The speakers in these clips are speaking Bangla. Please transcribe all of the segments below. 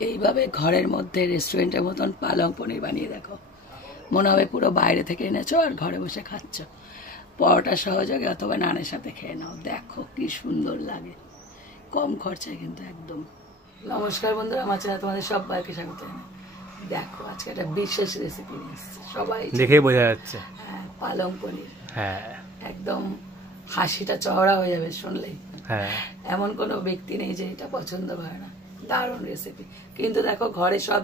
এইভাবে ঘরের মধ্যে রেস্টুরেন্টের মতন পালং পনির বানিয়ে দেখো, মনে হবে পুরো বাইরে থেকে এনেছো আর ঘরে বসে খাচ্ছ। পরোটা সহযোগে অথবা নানের সাথে খেয়ে নাও, দেখো কি সুন্দর লাগে, কম খরচায় কিন্তু একদম। নমস্কার বন্ধুরা, আমার চ্যানেলে তোমাদের সবাইকে স্বাগত জানাই। দেখো আজকে একটা বিশেষ রেসিপি নিয়ে এসেছি, সবাই দেখেই বোঝা যাচ্ছে। হ্যাঁ, পালং পনির। হ্যাঁ, একদম হাসিটা চওড়া হয়ে যাবে শুনলেই। হ্যাঁ, এমন কোনো ব্যক্তি নেই যে এটা পছন্দ করে না। দারুণ রেসিপি, কিন্তু দেখো ঘরে সব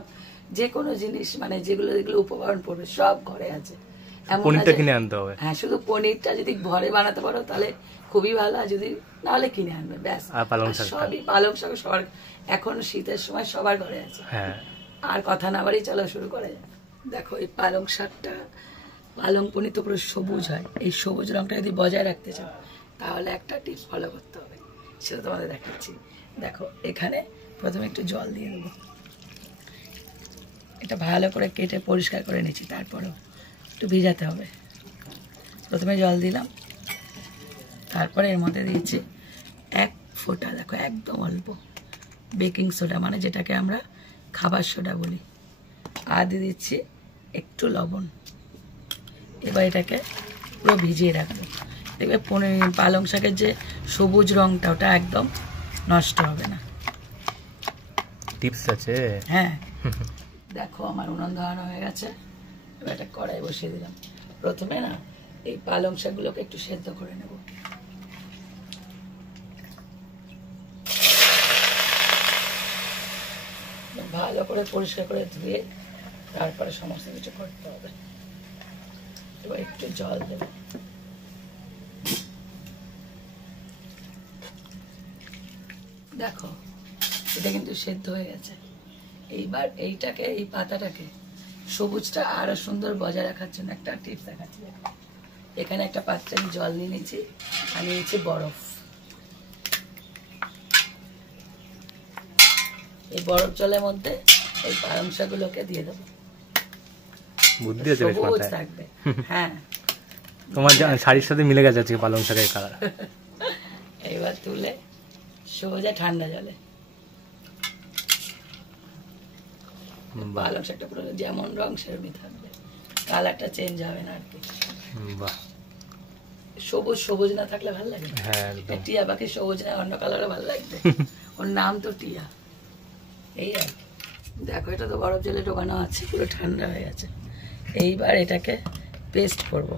যে কোনো জিনিস মানে যেগুলো যেগুলো উপকরণ পড়বে সব ঘরে আছে। পনিরটা কিনে আনতে হবে। হ্যাঁ, শুধু পনিরটা যদি ঘরে বানাতে পারো তাহলে খুবই ভালো, আর যদি নাহলে কিনে আনবে ব্যাস। আর পালং শাক, সবই পালং শাক সবার এখন শীতের সময় সবার ঘরে আছে। হ্যাঁ, আর কথা না বাড়ি চলো শুরু করা যাক। দেখো এই পালং শাকটা, পালং পনির তো পুরো সবুজ হয়, এই সবুজ রংটা যদি বজায় রাখতে চাও তাহলে একটা টিপস ফলো করতে হবে, সেটা তোমাদের দেখাচ্ছি। দেখো এখানে প্রথমে একটু জল দিয়ে দেবো, এটা ভালো করে কেটে পরিষ্কার করে নিচ্ছি, তারপরেও একটু ভিজাতে হবে। প্রথমে জল দিলাম, তারপরে এর মধ্যে দিয়েছি 1 ফোঁটা, দেখো একদম অল্প বেকিং সোডা, মানে যেটাকে আমরা খাবার সোডা বলি, আর দিয়ে দিচ্ছি একটু লবণ। এবার এটাকে পুরো ভিজিয়ে রাখবো, দেখবে পালং শাকের যে সবুজ রংটা ওটা একদম নষ্ট হবে না। টিপস আছে। হ্যাঁ, দেখো আমার উনুন ধরানো হয়ে গেছে, এবার একটা কড়াই বসিয়ে দিলাম। প্রথমে না এই পালং শাকগুলোকে একটু সেদ্ধ করে নেব। ভালো করে পরিষ্কার করে ধুয়ে তারপরে সমস্ত কিছু করতে হবে। এবার একটু জল দেব, দেখো এটা কিন্তু সেদ্ধ হয়ে গেছে। এইবার এইটাকে, এই পাতাটাকে সবুজটা আরো সুন্দর বজায় রাখার জন্য একটা টিপস দেখাচ্ছি। দেখো এখানে একটা পাত্রে আমি জল নিয়ে নিয়েছি, আর নিয়েছি বরফ। এই বরফ জলের মধ্যে এই পালং শাকগুলোকে দিয়ে দেবো, বুদ্ধি আছে বেশ সবুজ মাথায়। থাকবে। হ্যাঁ, তোমার শাড়ির সাথে মিলে গেছে আজকে পালং শাকের কালার। এইবার তুলে সোজা ঠান্ডা জলে, পালং শাকটা পুরো যেমন রং সেরকমই থাকবে, কালারটা চেঞ্জ হবে না আর কি। বাহ, সবুজ সবুজ না থাকলে ভালো লাগে? হ্যাঁ একদম। টিয়া পাখি সবুজ না অন্য কালারও ভালো লাগবে, ওর নাম তো টিয়া। এই আর কি। দেখো এটা তো বরফ জলে ঢোকানো আছে, পুরো ঠান্ডা হয়ে গেছে। এইবার এটাকে পেস্ট করব,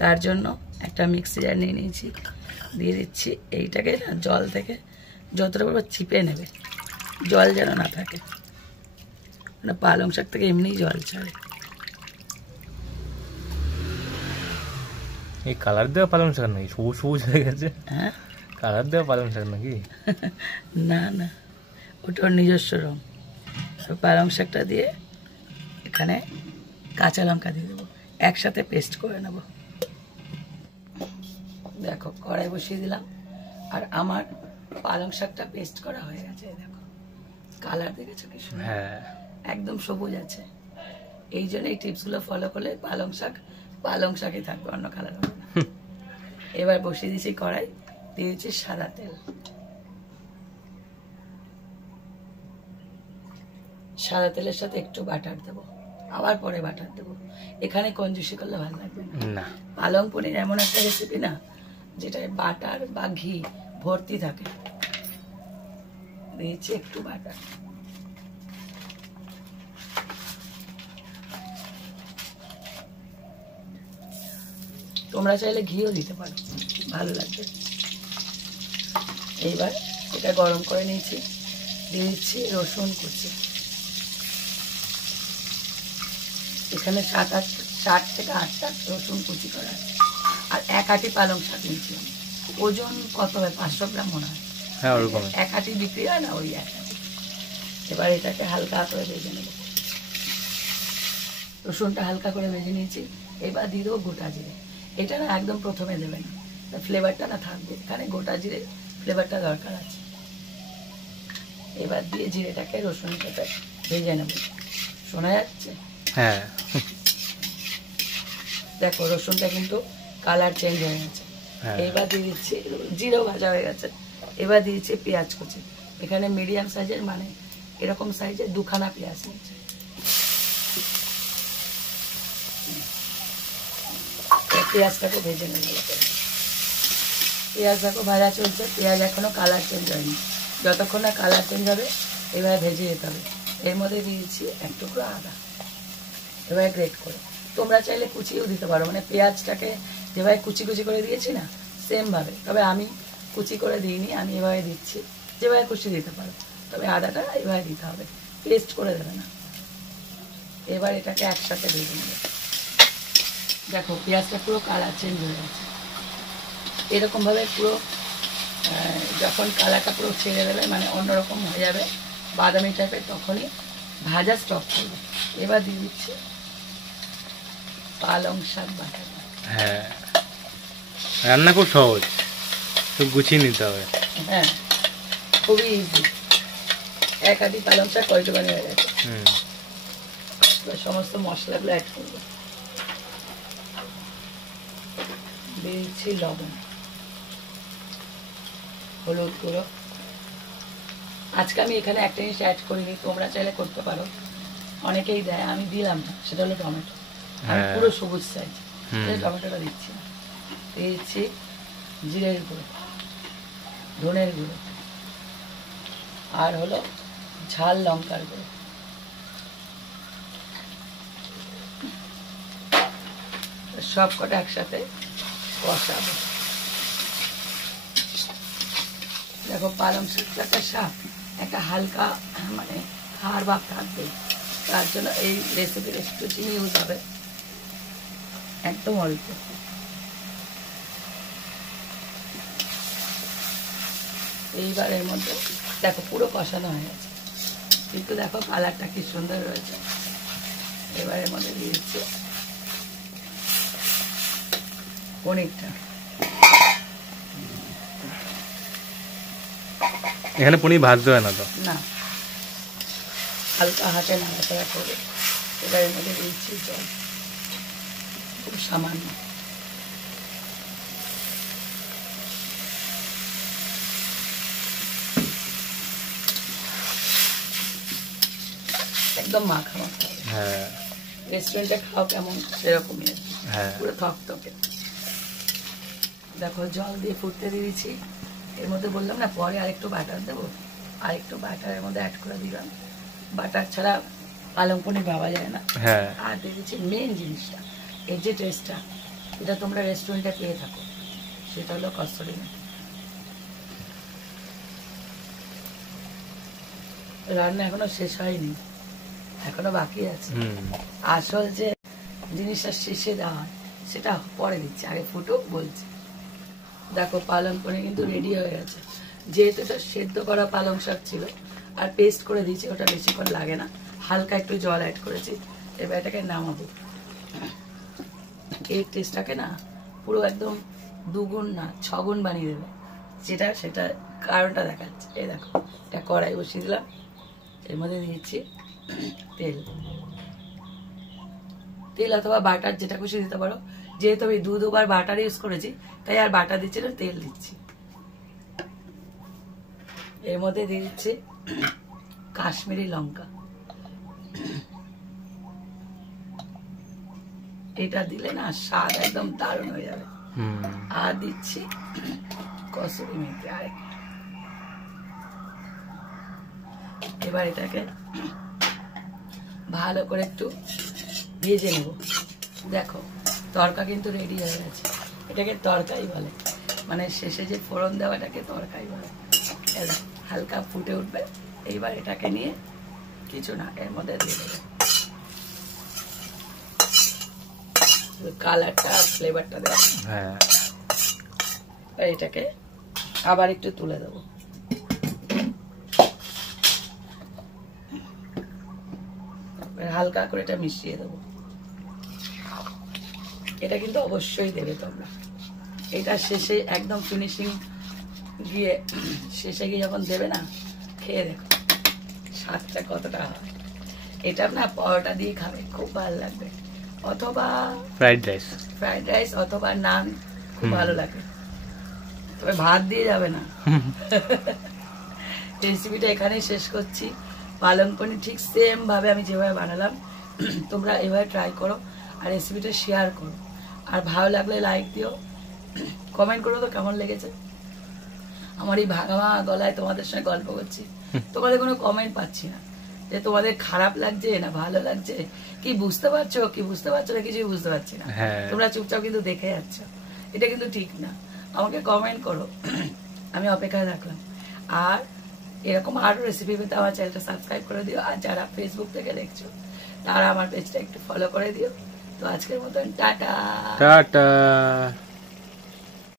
তার জন্য একটা মিক্সি জার নিয়ে নিয়েছি, দিয়ে দিচ্ছি। এইটাকে না জল থেকে যতটা পারবে চিপে নেবে, জল যেন না থাকে, মানে পালং শাক থেকে এমনিই জল ছাড়ে। এই কালার দেওয়া পালং শাক নাকি সবুজ সবুজ হয়ে গেছে? হ্যাঁ, কালার দেওয়া পালং শাক নাকি? না না, ওটা ওর নিজস্ব রং। পালং শাকটা দিয়ে এখানে কাঁচা লঙ্কা দিয়ে দেবো, একসাথে পেস্ট করে নেব। দেখো কড়াই বসিয়ে দিলাম, আর আমার পালং শাকটা পেস্ট করা হয়ে গেছে। দেখো কালার দেখেছো কি সুন্দর, হ্যাঁ, একদম সবুজ আছে। এই জন্য এই টিপসগুলো ফলো করলে পালং শাক পালং শাকই থাকবে, অন্য কালার হবে না। এবার বসিয়ে দিয়েছি কড়াই, দিয়ে দিচ্ছি সাদা তেল। সাদা তেলের সাথে একটু বাটার দেবো, আবার পরে বাটার দেবো। এখানে কঞ্জুসি করলে ভালো লাগবে না। পালং পনির এমন একটা রেসিপি না যেটায় বাটার বা ঘি ভর্তি থাকে। দিয়েছি একটু বাটার, তোমরা চাইলে ঘিও দিতে পারো, ভালো লাগবে। এইবার এটা গরম করে নিয়েছি, দিয়ে দিচ্ছি রসুন কুচি। এখানে 7 থেকে 8টা রসুন কুচি করা আছে, আর 1 আটি পালং শাক নিয়েছি। ওজন কত হয়? 500 গ্রাম মনে হয়। হ্যাঁ ওরকম 1 আটি বিক্রি হয় না, ওই 1 আটি। এবার এটাকে হালকা করে ভেজে নেব, রসুনটা হালকা করে ভেজে নিয়েছি। এবার দিয়ে দেবো গোটা জিরে। এটা না একদম প্রথমে দেবেন, ফ্লেভারটা না থাকবে, এখানে গোটা জিরে ফ্লেভারটা দরকার আছে। এবার দিয়ে জিরেটাকে রসুনের সাথে ভেজে নেব। শোনা যাচ্ছে? হ্যাঁ, দেখো রসুনটা কিন্তু কালার চেঞ্জ হয়ে গেছে। এবার দিয়ে দিচ্ছি, জিরেও ভাজা হয়ে গেছে। এবার দিয়েছি পেঁয়াজ কুচি। এখানে মিডিয়াম সাইজের মানে এরকম সাইজে দুখানা পেঁয়াজ নিয়েছি। পেঁয়াজটাকে ভেজে নেব। পেঁয়াজ দেখো ভাজা চলছে, পেঁয়াজ এখনো কালার চেঞ্জ হয়নি, যতক্ষণ না কালার চেঞ্জ হবে এবার ভেজে যেতে হবে। এর মধ্যে দিয়েছি এক টুকরো আদা, এবার গ্রেট করে। তোমরা চাইলে কুচিও দিতে পারো, মানে পেঁয়াজটাকে যেভাবে কুচি কুচি করে দিয়েছি না সেমভাবে, তবে আমি কুচি করে দিইনি, আমি এভাবে দিচ্ছি। যেভাবে কুচি দিতে পারো, তবে আদাটা এভাবে দিতে হবে, পেস্ট করে দেবে না। এবার এটাকে একসাথে ভেজে নেবে। দেখো পেঁয়াজটা পুরো কালার চেঞ্জ হয়ে গেছে। এরকমভাবে পুরো যখন কালারটা পুরো ছেড়ে দেবে, মানে অন্যরকম হয়ে যাবে বাদামি টাইপের, তখনই ভাজা স্টপ করবে। এবার দিয়ে দিচ্ছি পালং শাক বাটা। হ্যাঁ, রান্না খুব সহজ, তো গুছিয়ে নিতে হবে। হ্যাঁ, খুবই ইজি। এক আধি পালং শাক কয়টুকানি হয়ে গেছে। সমস্ত মশলাগুলো অ্যাড করবো। দিয়েছি লবণ, হলুদ গুঁড়ো। আজকে আমি এখানে একটা জিনিস অ্যাড করিনি, তোমরা চাইলে করতে পারো, অনেকেই দেয়, আমি দিলাম না, সেটা হলো টমেটো। আমি পুরো সবুজ সাইজ টমেটোটা দিচ্ছি না। দিয়েছি জিরের গুঁড়ো, ধনের গুঁড়ো, আর হলো ঝাল লঙ্কার গুঁড়ো। সব কটা একসাথে কষাবো। দেখো পালং শাকটা শাক একটা হালকা মানে হাড় ভাব থাকবে, তার জন্য এই রেসিপির একটু চিনি ইউজ হবে, একদম অল্প। এইবার এর মধ্যে দেখো পুরো কষানো হয়ে গেছে, কিন্তু দেখো কালারটা কি সুন্দর রয়েছে। এবার এর মধ্যে দিয়ে দিচ্ছি পনিরটা। এখানে পনির ভাজতে হয় না তো? না, হালকা হাতে নাড়াচাড়া করে। এবার এর মধ্যে দিচ্ছি জল, খুব সামান্য। একদম মাখা মাখা। হ্যাঁ, রেস্টুরেন্টে খাও কেমন সেরকমই, হ্যাঁ, পুরো থকথকে। দেখো জল দিয়ে ফুটতে দিয়েছি। এর মধ্যে বললাম না পরে আরেকটু বাটার দেবো, আরেকটু বাটারের মধ্যে অ্যাড করে দিলাম। বাটার ছাড়া পালং পনির ভাবা যায় না। হ্যাঁ, আর দিয়ে দিচ্ছি মেন জিনিসটা, এর যে টেস্টটা, এটা তোমরা রেস্টুরেন্টে পেয়ে থাকো, সেটা হলো কসুরি মেথি। রান্না এখনো শেষ হয়নি, এখনো বাকি আছে। আসল যে জিনিসটা শেষে দেওয়া হয় সেটা পরে দিচ্ছি, আগে ফুটুক বলছি। দেখো পালং পনির কিন্তু রেডি হয়ে গেছে। যেহেতু এটা সেদ্ধ করা পালং শাক ছিল আর পেস্ট করে দিয়েছি, ওটা বেশিক্ষণ লাগে না, হালকা একটু জল অ্যাড করেছি। এবার এটাকে নামাবো। এই টেস্টটাকে না পুরো একদম দুগুণ না 6 গুণ বানিয়ে দেবে, যেটা সেটা কারণটা দেখাচ্ছে। এই দেখো এটা কড়াই বসিয়ে দিলাম, এর মধ্যে দিয়েছি তেল। তেল অথবা বাটার যেটা খুশি দিতে পারো, যেহেতু আমি 2-2 বার বাটার ইউজ করেছি তাই আর বাটার দিচ্ছি না, তেল দিচ্ছি। এর মধ্যে দিয়ে দিচ্ছি কাশ্মীরি লঙ্কা, এটা দিলে না স্বাদ একদম দারুণ হয়ে যাবে। আর দিচ্ছি কসুরি মেথি আরেকটা। এবার এটাকে ভালো করে একটু ভেজে নেব। দেখো তরকা কিন্তু রেডি হয়ে গেছে, এটাকে তরকারি বলে, মানে শেষে যে ফোড়ন দেওয়াটাকে তরকারি বলে। হালকা ফুটে উঠবে, এইবার এটাকে নিয়ে কিছু না এর মধ্যে দিয়ে দেবো। কালারটা ফ্লেভারটা দেওয়া, এটাকে আবার একটু তুলে দেবো। হালকা করে এটা মিশিয়ে দেবো। এটা কিন্তু অবশ্যই দেবে তোমরা, এটা শেষে একদম ফিনিশিং গিয়ে শেষে গিয়ে যখন দেবে না, খেয়ে দেখো স্বাদটা কতটা হয়। এটা না পরোটা দিয়ে খাবে, খুব ভালো লাগবে, অথবা ফ্রাইড রাইস অথবা নান, খুব ভালো লাগে। তবে ভাত দিয়ে যাবে না। রেসিপিটা এখানেই শেষ করছি। পালং পনির ঠিক সেম ভাবে আমি যেভাবে বানালাম তোমরা এভাবে ট্রাই করো আর রেসিপিটা শেয়ার করো। আর ভালো লাগলে লাইক দিও, কমেন্ট করো তো কেমন লেগেছে। আমার এই ভাঙা ভাঙা গলায় তোমাদের সঙ্গে গল্প করছি, তোমাদের কোনো কমেন্ট পাচ্ছি না যে তোমাদের খারাপ লাগছে না ভালো লাগছে, কি বুঝতে পারছো না, কিছুই বুঝতে পারছি না। তোমরা চুপচাপ কিন্তু দেখে যাচ্ছ, এটা কিন্তু ঠিক না। আমাকে কমেন্ট করো, আমি অপেক্ষায় রাখলাম। আর এরকম আরো রেসিপি পেতে আমার চ্যানেলটা সাবস্ক্রাইব করে দিও। আর যারা ফেসবুক থেকে দেখছো তারা আমার পেজটা একটু ফলো করে দিও। তো আজকের মতন টাটা।